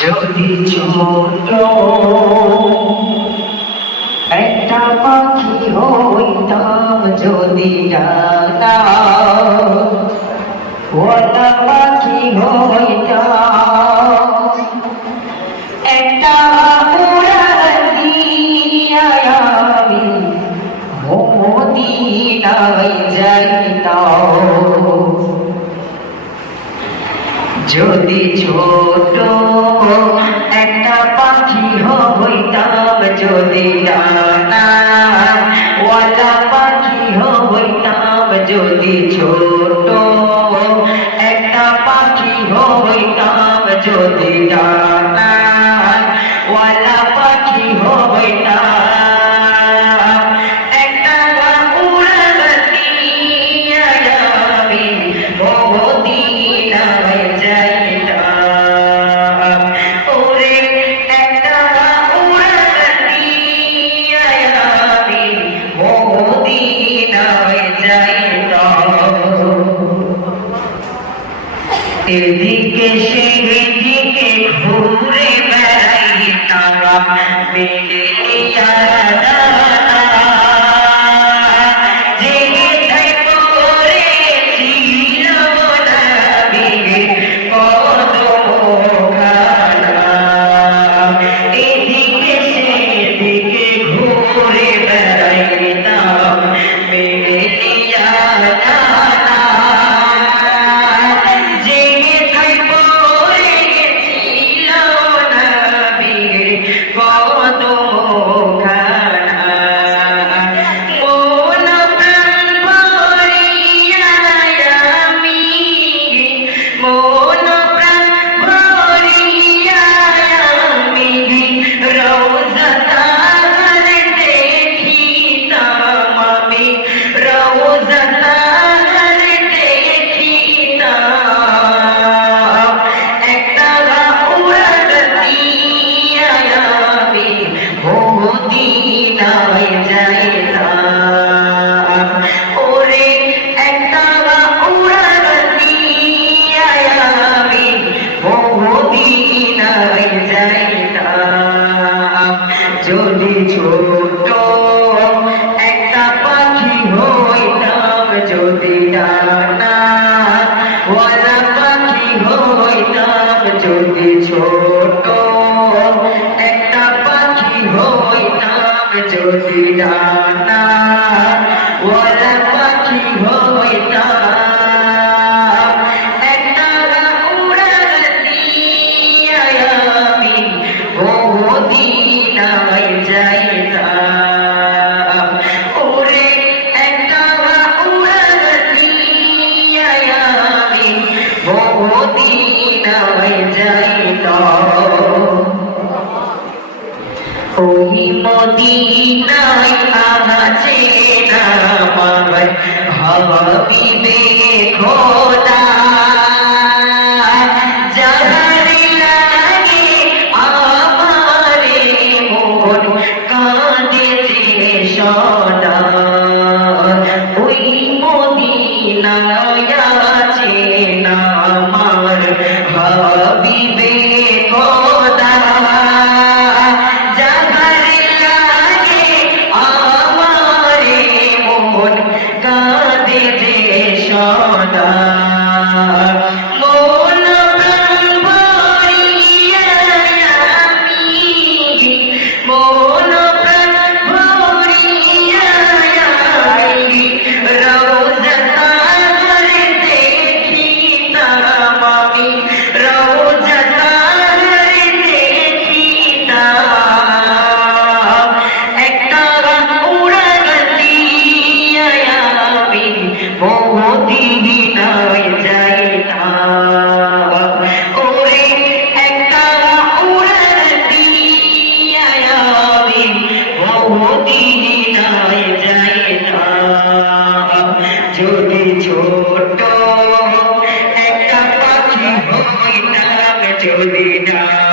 যদি ছোট একটা পাখি হইতাম, যদি জানা ওটা পাখি হইতাম। একটা আমি মোমতি নাই যাইতাম। যদি ছোট যদি ছোট একটা পাখি হইতাম যদি ডানা ওয়ালা এদিকে সেদিকে ঘুরে বেড়াই তারা মেলে যদি না ওরা পাখি হইতাম মদিনায় আছে আমার হাবিবে খোদা সদা ওই মদিনায় মদিনায় যাইতাম ওরে একটা উড়ে দিয়া আমি মদিনায় যাইতাম যদি ছোট একটা পাখি হইতাম যদি না